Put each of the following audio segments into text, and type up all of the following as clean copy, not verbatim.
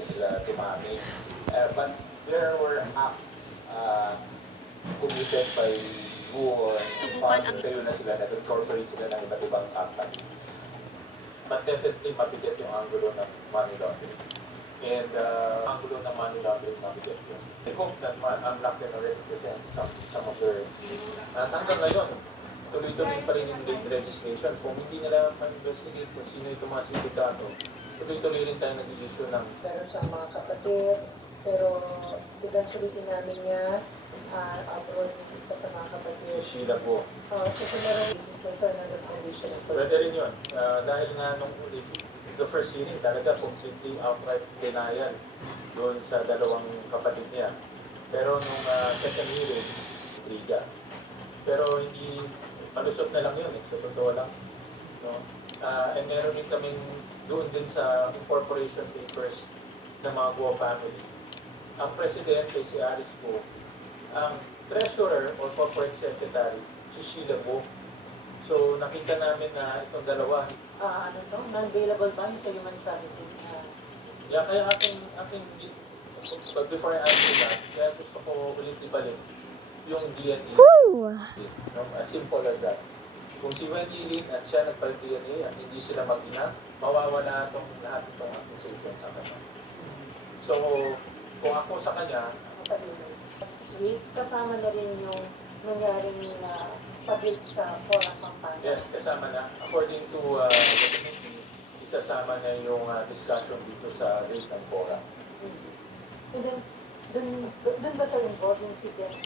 sila tumami. But there were acts committed by who or kayo na sila, nag-incorporate sila ng iba't ibang company. But definitely mabigat yung angulo ng money laundering. And angulo ng money laundering mabigat yun. I hope that unlock can already present some of their... hanggang ngayon, tuloy-tuloy pa rin yung late registration. Kung hindi nila ma-investigate kung sino itong mga sindikato, tuloy-tuloy rin tayo nag-issue ng... Pero sa mga kapatid, pero eventually tinamin niya abroad yung isa sa mga kapatid. Si Sheila po. Kasi meron basis concern under condition of Pwede rin yun. Dahil nga nung the first hearing, talaga completely outright denial doon sa dalawang kapatid niya. Pero nung second hearing, liga. Pero hindi, palusot na lang yun sa totoo lang. No? And meron din kaming doon din sa incorporation papers ng mga Guo family. Ang presidente, si Alice Guo, ang treasurer or corporate secretary, si Sheila Guo. So nakita namin na itong dalawa. non-bailable ba yung sa human trafficking? Yeah, kaya aking but before I answer that, kaya gusto ko ulit ibalik yung DNA. As simple as that. Kung si Wendy Lin at siya nagpag-DNA at hindi sila mag-ina, mawawala itong lahat itong accusation sa kanya. So, kung ako sa kanya, Kasama na rin yung nangyaring public sa Fora Pampanga. yes, kasama na. According to the committee, isasama na yung discussion dito sa rate ng Fora. And then, dun ba sa involved yung si Jess?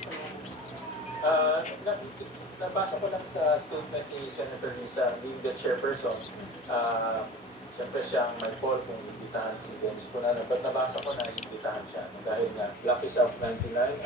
Nabasa ko lang sa statement ni Senator Lisa, being the chairperson. Siyempre siya ang may call kung imbitahan si Dennis Cunanan. But nabasa ko na imbitahan siya. Dahil nga, Lucky South 99,